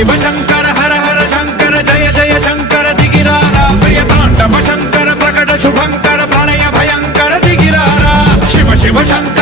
शिव शंकर हर हर शंकर जय जय शंकर दिगिरारा प्रिय तांडव शंकर प्रकट शुभंकर प्रणय भयंकर दिगिरारा शिव शिव शंकर